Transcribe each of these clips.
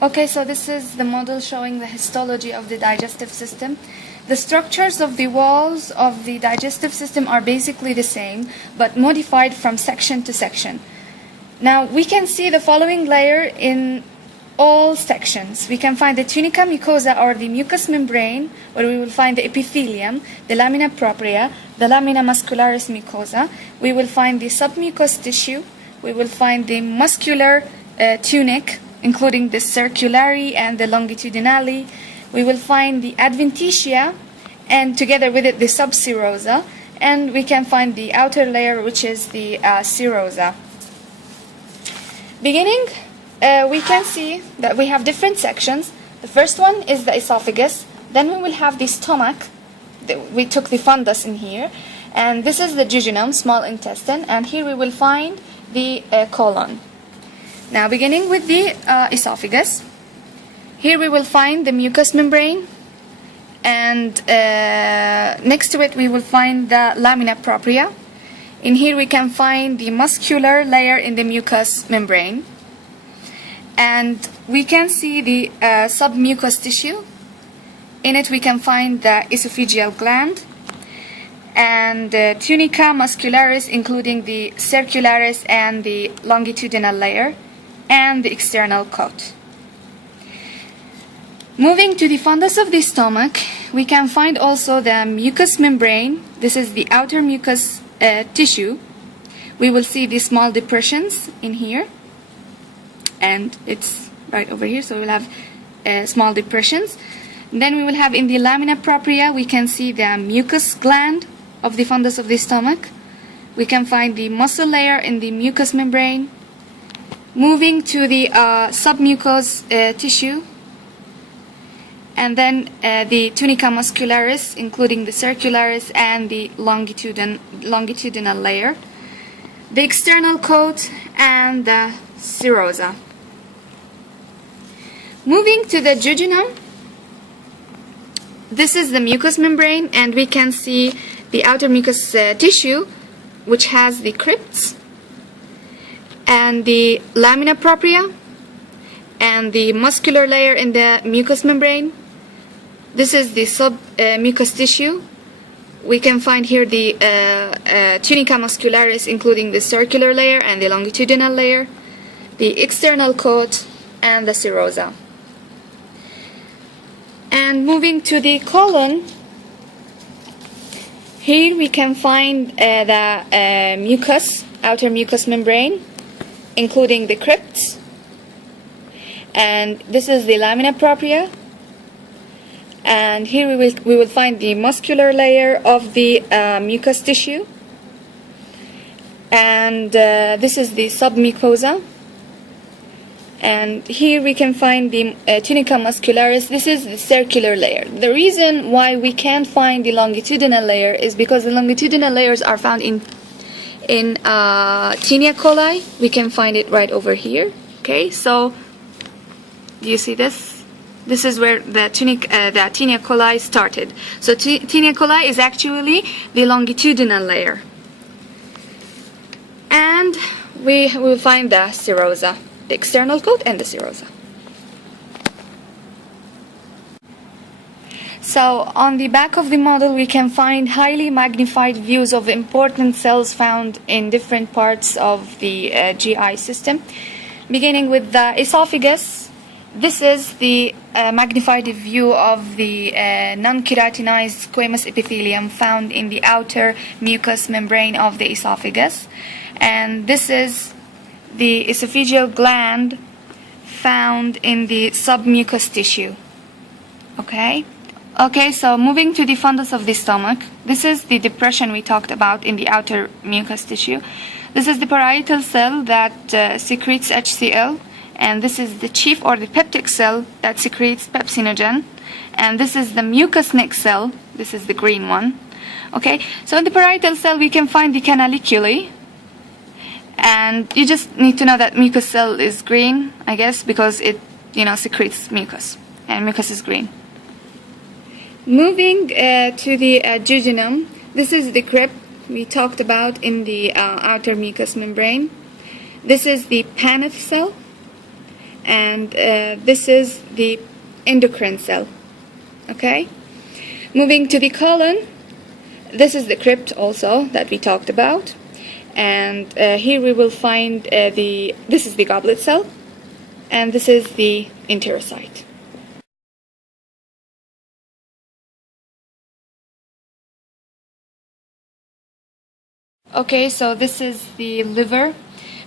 Okay, so this is the model showing the histology of the digestive system. The structures of the walls of the digestive system are basically the same, but modified from section to section. Now, we can see the following layer in all sections. We can find the tunica mucosa, or the mucous membrane, where we will find the epithelium, the lamina propria, the lamina muscularis mucosa. We will find the submucous tissue. We will find the muscular tunic, including the circulari and the longitudinali. We will find the adventitia, and together with it the subserosa, and we can find the outer layer, which is the serosa. Beginning, we can see that we have different sections. The first one is the esophagus, then we will have the stomach. We took the fundus in here, and this is the jejunum, small intestine, and here we will find the colon. Now, beginning with the esophagus, here we will find the mucous membrane, and next to it we will find the lamina propria. In here we can find the muscular layer in the mucous membrane, and we can see the submucous tissue. In it we can find the esophageal gland and tunica muscularis, including the circularis and the longitudinal layer, and the external coat. Moving to the fundus of the stomach, we can find also the mucous membrane. This is the outer mucous tissue. We will see the small depressions in here, and it's right over here, so we'll have small depressions. Then we will have in the lamina propria, we can see the mucous gland of the fundus of the stomach. We can find the muscle layer in the mucous membrane. Moving to the submucous tissue, and then the tunica muscularis, including the circularis and the longitudinal layer, the external coat, and the serosa. Moving to the jejunum, this is the mucous membrane, and we can see the outer mucous tissue, which has the crypts, and the lamina propria, and the muscular layer in the mucous membrane. This is the submucous tissue. We can find here the tunica muscularis, including the circular layer and the longitudinal layer, the external coat, and the serosa. And moving to the colon, here we can find the mucus, outer mucous membrane, including the crypts, and this is the lamina propria, and here we will find the muscular layer of the mucous tissue, and this is the submucosa, and here we can find the tunica muscularis. This is the circular layer. The reason why we can't find the longitudinal layer is because the longitudinal layers are found in Taenia coli. We can find it right over here. Okay, so do you see this? This is where the Taenia coli started. So Taenia coli is actually the longitudinal layer, and we will find the serosa, the external coat, and the serosa. So on the back of the model, we can find highly magnified views of important cells found in different parts of the GI system. Beginning with the esophagus, this is the magnified view of the non-keratinized squamous epithelium found in the outer mucous membrane of the esophagus. And this is the esophageal gland found in the submucous tissue. Okay, so moving to the fundus of the stomach, this is the depression we talked about in the outer mucous tissue. This is the parietal cell that secretes HCl, and this is the chief or the peptic cell that secretes pepsinogen, and this is the mucous neck cell. This is the green one. Okay, so in the parietal cell we can find the canaliculi, and you just need to know that mucous cell is green, I guess, because it secretes mucus, and mucus is green. Moving to the jejunum, this is the crypt we talked about in the outer mucous membrane. This is the Paneth cell, and this is the endocrine cell. Okay, moving to the colon, this is the crypt also that we talked about, and here we will find this is the goblet cell, and this is the enterocyte. Okay, so this is the liver.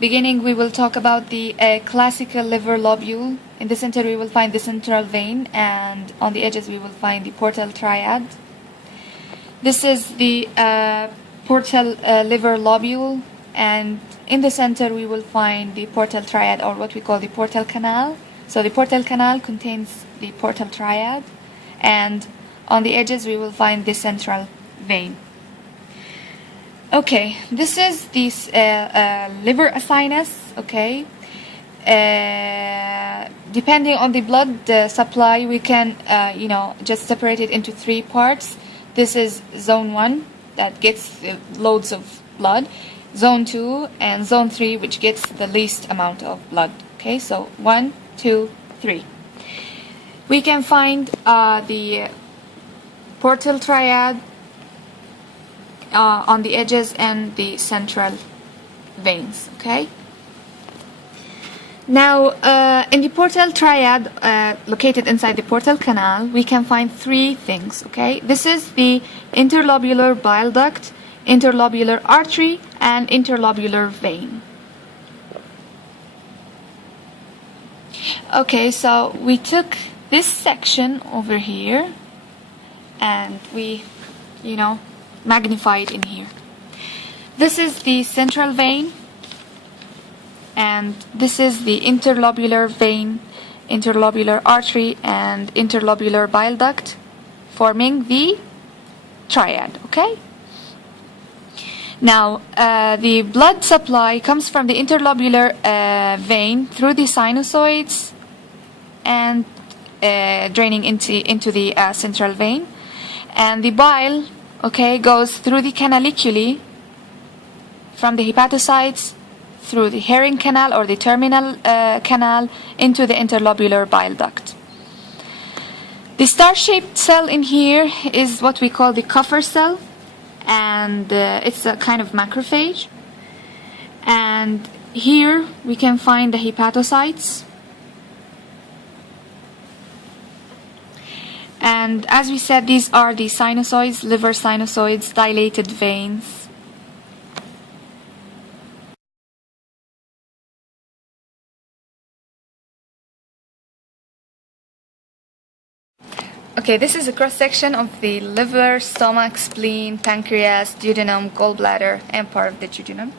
Beginning, we will talk about the classical liver lobule. In the center, we will find the central vein, and on the edges, we will find the portal triad. This is the portal liver lobule, and in the center, we will find the portal triad, or what we call the portal canal. So the portal canal contains the portal triad, and on the edges, we will find the central vein. Okay, this is the liver acinus. Okay, depending on the blood supply, we can just separate it into three parts. This is zone 1 that gets loads of blood, zone 2 and zone 3, which gets the least amount of blood. Okay, so 1, 2, 3. We can find the portal triad on the edges and the central veins. Okay, now in the portal triad located inside the portal canal, we can find three things. Okay, this is the interlobular bile duct, interlobular artery, and interlobular vein. Okay, so we took this section over here and we magnify it in here. This is the central vein, and this is the interlobular vein, interlobular artery, and interlobular bile duct, forming the triad. Okay, now the blood supply comes from the interlobular vein through the sinusoids and draining into the central vein, and the bile goes through the canaliculi from the hepatocytes through the Herring canal or the terminal canal into the interlobular bile duct. The star-shaped cell in here is what we call the Kupffer cell, and it's a kind of macrophage. And here we can find the hepatocytes. And as we said, these are the sinusoids, liver sinusoids, dilated veins. Okay, this is a cross-section of the liver, stomach, spleen, pancreas, duodenum, gallbladder, and part of the jejunum.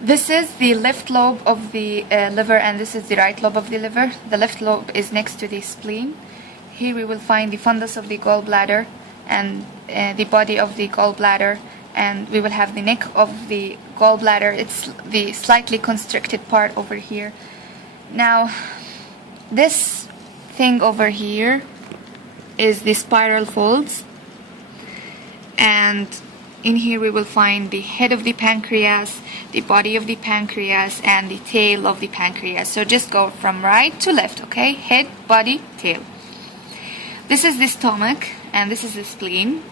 This is the left lobe of the liver, and this is the right lobe of the liver. The left lobe is next to the spleen. Here we will find the fundus of the gallbladder and the body of the gallbladder, and we will have the neck of the gallbladder. It's the slightly constricted part over here. Now, this thing over here is the spiral folds, and in here we will find the head of the pancreas, the body of the pancreas, and the tail of the pancreas. So just go from right to left. Okay, head, body, tail. This is the stomach, and this is the spleen.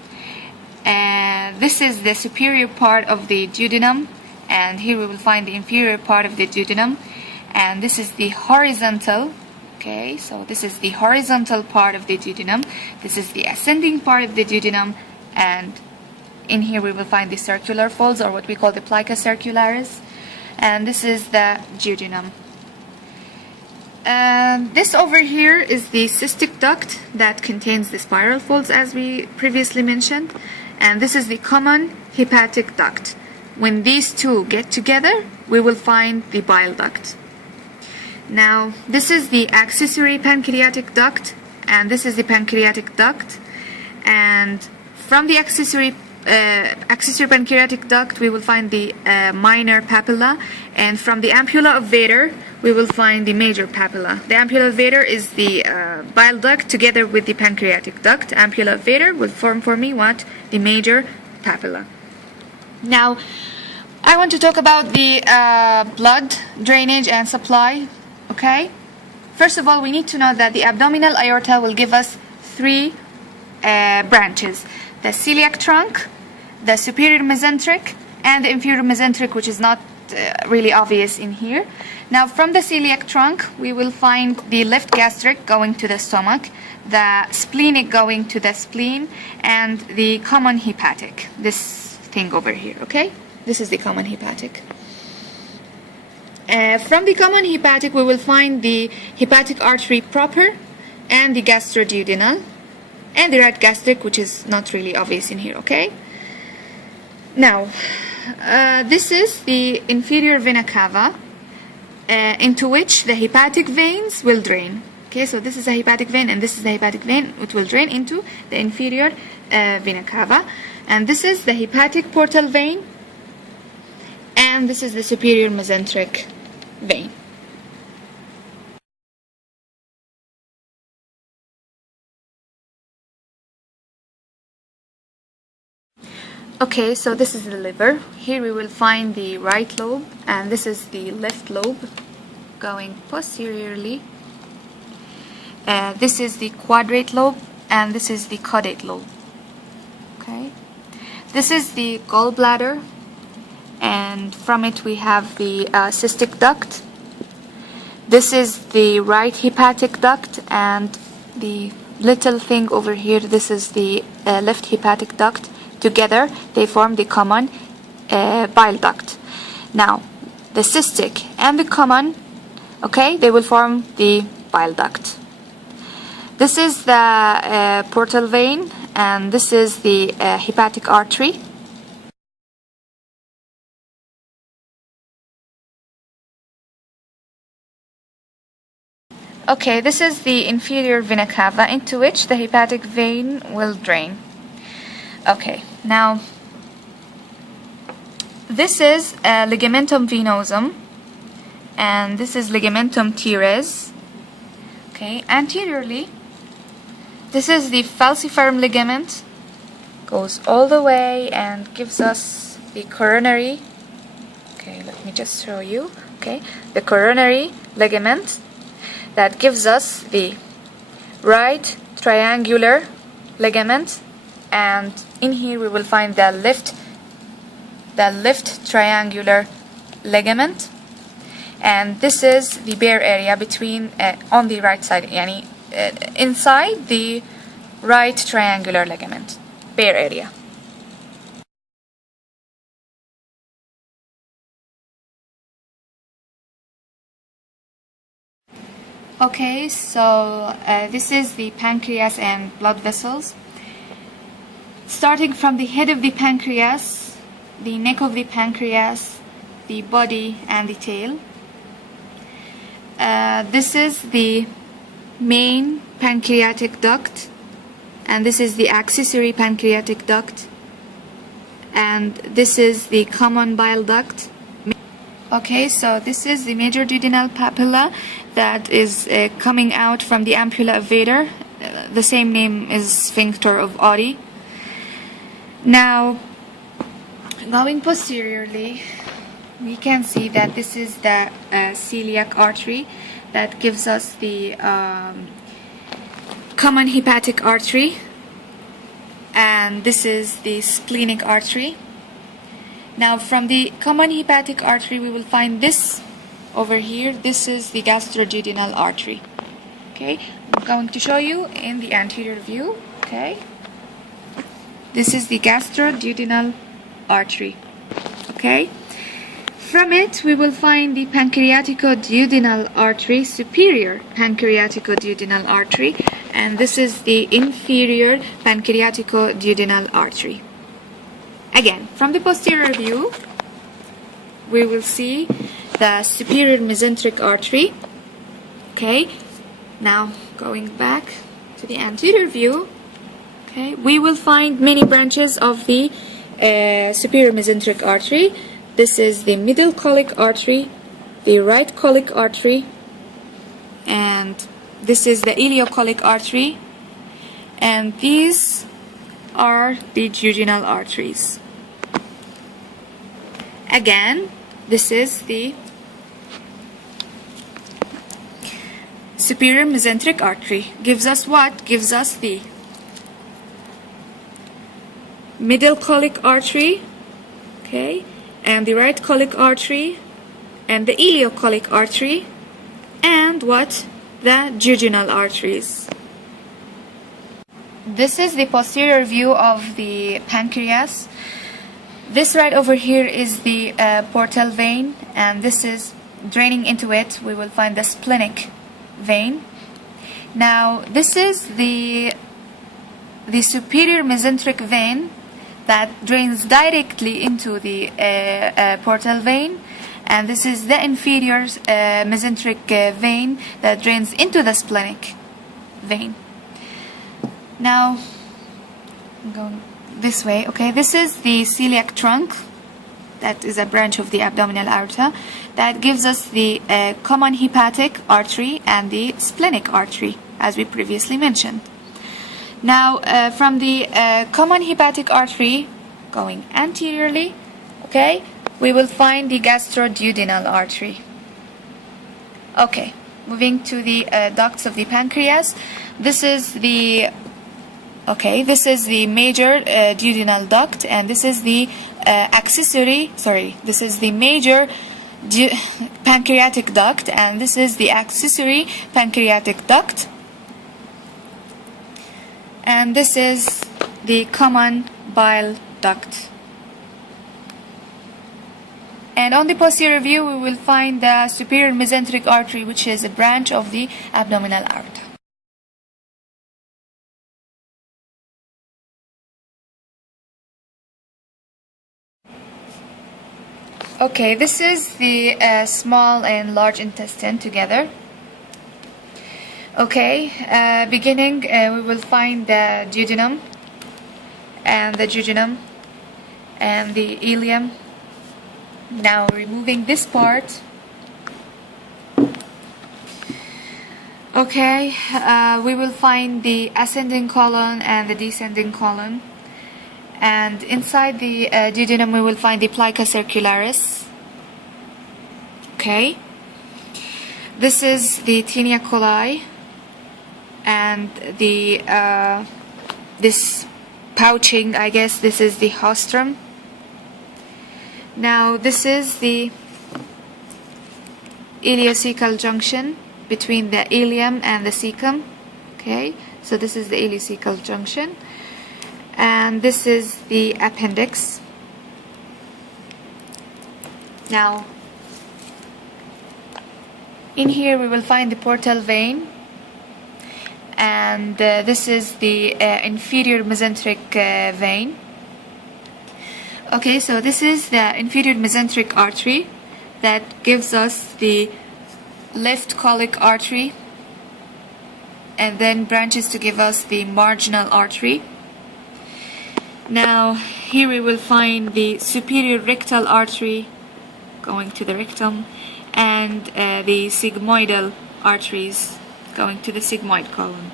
This is the superior part of the duodenum, and here we will find the inferior part of the duodenum. And this is the horizontal. Okay, so this is the horizontal part of the duodenum. This is the ascending part of the duodenum, and in here we will find the circular folds, or what we call the plica circularis. And this is the duodenum. This over here is the cystic duct that contains the spiral folds, as we previously mentioned, and this is the common hepatic duct. When these two get together, we will find the bile duct. Now, this is the accessory pancreatic duct, and this is the pancreatic duct, and from the accessory pancreatic duct we will find the minor papilla, and from the ampulla of Vater we will find the major papilla. The ampulla of Vater is the bile duct together with the pancreatic duct. Ampulla of Vater will form for me what? The major papilla. Now, I want to talk about the blood drainage and supply Okay? First of all, we need to know that the abdominal aorta will give us three branches: the celiac trunk, the superior mesenteric, and the inferior mesenteric, which is not really obvious in here. Now, from the celiac trunk, we will find the left gastric going to the stomach, the splenic going to the spleen, and the common hepatic, this thing over here. Okay, this is the common hepatic. From the common hepatic, we will find the hepatic artery proper, and the gastroduodenal, and the right gastric, which is not really obvious in here. Okay. Now, this is the inferior vena cava, into which the hepatic veins will drain. Okay, so this is a hepatic vein, and this is the hepatic vein. It will drain into the inferior vena cava, and this is the hepatic portal vein, and this is the superior mesenteric vein. Okay, so this is the liver. Here we will find the right lobe, and this is the left lobe going posteriorly. This is the quadrate lobe, and this is the caudate lobe. Okay, this is the gallbladder, and from it we have the cystic duct. This is the right hepatic duct, and the little thing over here, this is the left hepatic duct. Together they form the common bile duct. Now, the cystic and the common, okay, they will form the bile duct. This is the portal vein, and this is the hepatic artery. Okay, this is the inferior vena cava, into which the hepatic vein will drain. Okay, now this is ligamentum venosum, and this is ligamentum teres. Okay, anteriorly, this is the falciform ligament, goes all the way and gives us the coronary. Okay, let me just show you. Okay, the coronary ligament that gives us the right triangular ligament, and in here we will find the left triangular ligament, and this is the bare area between on the right side, yani inside the right triangular ligament, bare area. Okay, so this is the pancreas and blood vessels. Starting from the head of the pancreas, the neck of the pancreas, the body, and the tail. This is the main pancreatic duct, and this is the accessory pancreatic duct, and this is the common bile duct. Okay, so this is the major duodenal papilla that is coming out from the ampulla of Vader. The same name is sphincter of Oddi. Now, going posteriorly, we can see that this is the celiac artery that gives us the common hepatic artery, and this is the splenic artery. Now, from the common hepatic artery, we will find this over here. This is the gastroduodenal artery. Okay, I'm going to show you in the anterior view. Okay. This is the gastroduodenal artery. Okay. From it, we will find the pancreaticoduodenal artery, superior pancreaticoduodenal artery, and this is the inferior pancreaticoduodenal artery. Again, from the posterior view, we will see the superior mesenteric artery. Okay. Now, going back to the anterior view. Okay, we will find many branches of the superior mesenteric artery. This is the middle colic artery, the right colic artery, and this is the ileocolic artery, and these are the jejunal arteries. Again, this is the superior mesenteric artery. Gives us what? Gives us the middle colic artery, okay, and the right colic artery, and the ileocolic artery, and what? The jejunal arteries. This is the posterior view of the pancreas. This right over here is the portal vein, and this is draining into it. We will find the splenic vein. Now this is the superior mesenteric vein that drains directly into the portal vein, and this is the inferior mesenteric vein that drains into the splenic vein. Now I'm going this way. Okay, this is the celiac trunk. That is a branch of the abdominal aorta that gives us the common hepatic artery and the splenic artery, as we previously mentioned. Now from the common hepatic artery going anteriorly, okay, we will find the gastroduodenal artery. Okay, moving to the ducts of the pancreas. This is the major duodenal duct, and this is the this is the major pancreatic duct, and this is the accessory pancreatic duct, and this is the common bile duct. And on the posterior view, we will find the superior mesenteric artery, which is a branch of the abdominal aorta. Okay, this is the small and large intestine together. Okay, beginning we will find the duodenum and the jejunum and the ileum. Now removing this part. Okay, we will find the ascending colon and the descending colon. And inside the duodenum, we will find the plica circularis. Okay. This is the tinea coli, and the this pouching, I guess this is the haustrum. Now this is the ileocecal junction between the ileum and the cecum. Okay, so this is the ileocecal junction. And this is the appendix. Now in here we will find the portal vein, and this is the inferior mesenteric vein. Okay, so this is the inferior mesenteric artery that gives us the left colic artery, and then branches to give us the marginal artery. Now here we will find the superior rectal artery going to the rectum, and the sigmoidal arteries going to the sigmoid colon.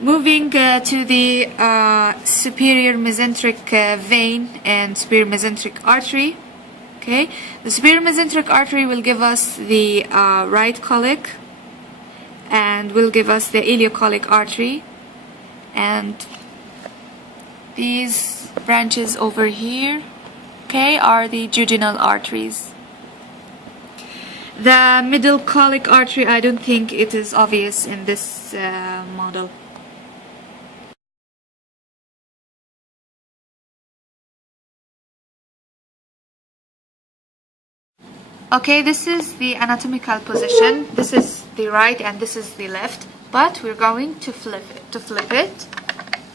Moving to the superior mesenteric vein and superior mesenteric artery. Okay, the superior mesenteric artery will give us the right colic, and will give us the ileocolic artery, and these branches over here, okay, are the jejunal arteries. The middle colic artery, I don't think it is obvious in this model. Okay, this is the anatomical position. This is the right and this is the left, but we're going to flip it,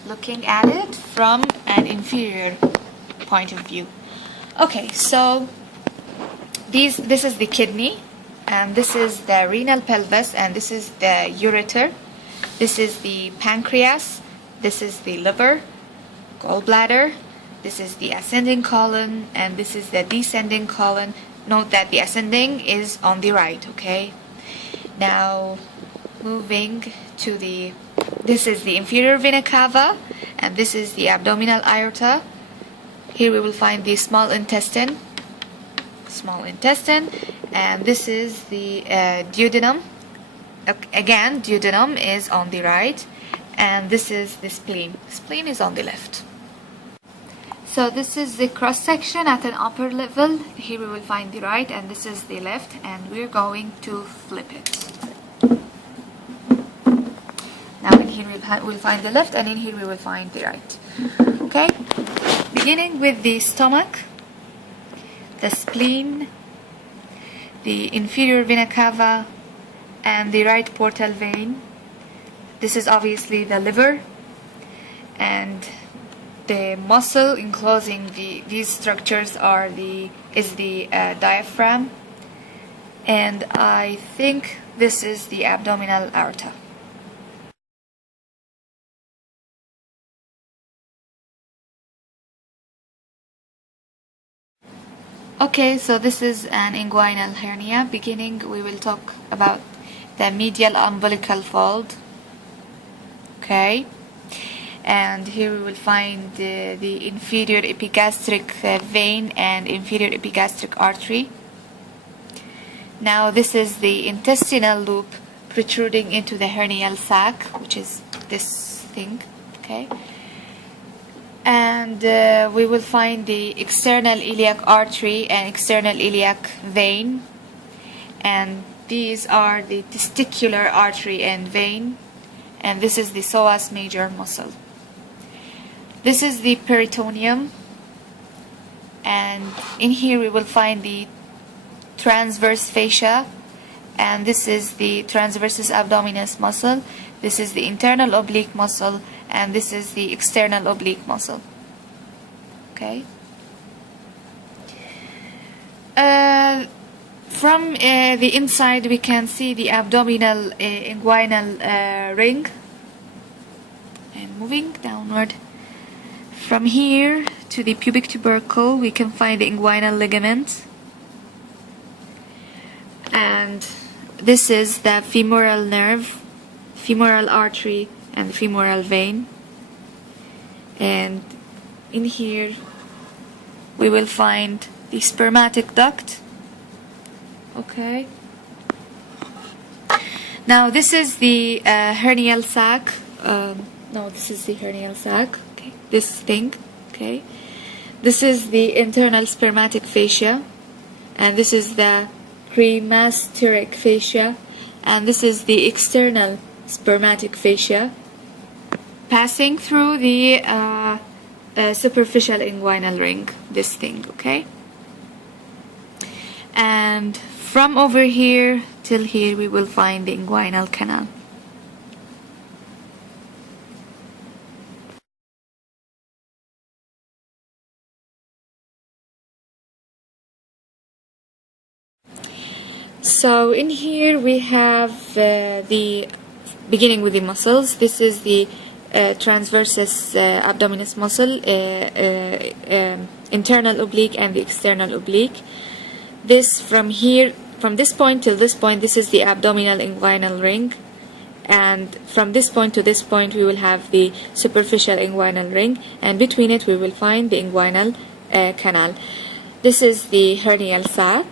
looking at it from an inferior point of view. Okay, so this is the kidney, and this is the renal pelvis, and this is the ureter. This is the pancreas. This is the liver, gallbladder. This is the ascending colon, and this is the descending colon. Note that the ascending is on the right, okay? Now, moving to this is the inferior vena cava, and this is the abdominal aorta. Here we will find the small intestine, and this is the duodenum. Again, duodenum is on the right, and this is the spleen. Spleen is on the left. So this is the cross section at an upper level. Here we will find the right, and this is the left, and we're going to flip it. Now in here we'll find the left, and in here we will find the right. Okay, beginning with the stomach, the spleen, the inferior vena cava, and the right portal vein. This is obviously the liver, and the muscle enclosing these structures is the diaphragm, and I think this is the abdominal aorta. Okay, so this is an inguinal hernia. Beginning, we will talk about the medial umbilical fold. Okay, and here we will find the inferior epigastric vein and inferior epigastric artery. Now this is the intestinal loop protruding into the hernial sac, which is this thing. Okay, and we will find the external iliac artery and external iliac vein, and these are the testicular artery and vein, and this is the psoas major muscle. This is the peritoneum, and in here we will find the transverse fascia, and this is the transversus abdominis muscle. This is the internal oblique muscle, and this is the external oblique muscle. Okay. From the inside we can see the abdominal inguinal ring, and moving downward from here to the pubic tubercle we can find the inguinal ligament, and this is the femoral nerve, femoral artery, and femoral vein, and in here we will find the spermatic duct. Okay, now this is the hernial sac. No, this is the hernial sac. Okay, this thing. Okay, this is the internal spermatic fascia, and this is the cremasteric fascia, and this is the external spermatic fascia, passing through the superficial inguinal ring, this thing. Okay, and from over here till here we will find the inguinal canal. So in here we have the beginning with the muscles. This is the transversus abdominis muscle, internal oblique and the external oblique. This from here, from this point till this point, this is the abdominal inguinal ring, and from this point to this point we will have the superficial inguinal ring, and between it we will find the inguinal canal. This is the hernial sac,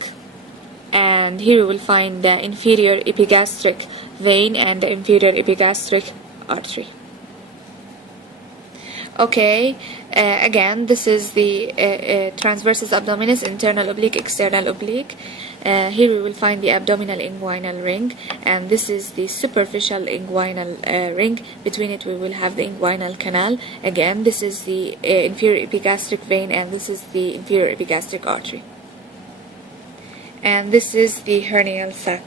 and here we will find the inferior epigastric vein and the inferior epigastric artery. Okay, again this is the transversus abdominis, internal oblique, external oblique. Here we will find the abdominal inguinal ring, and this is the superficial inguinal ring. Between it we will have the inguinal canal. Again, this is the inferior epigastric vein, and this is the inferior epigastric artery. And this is the hernial sac.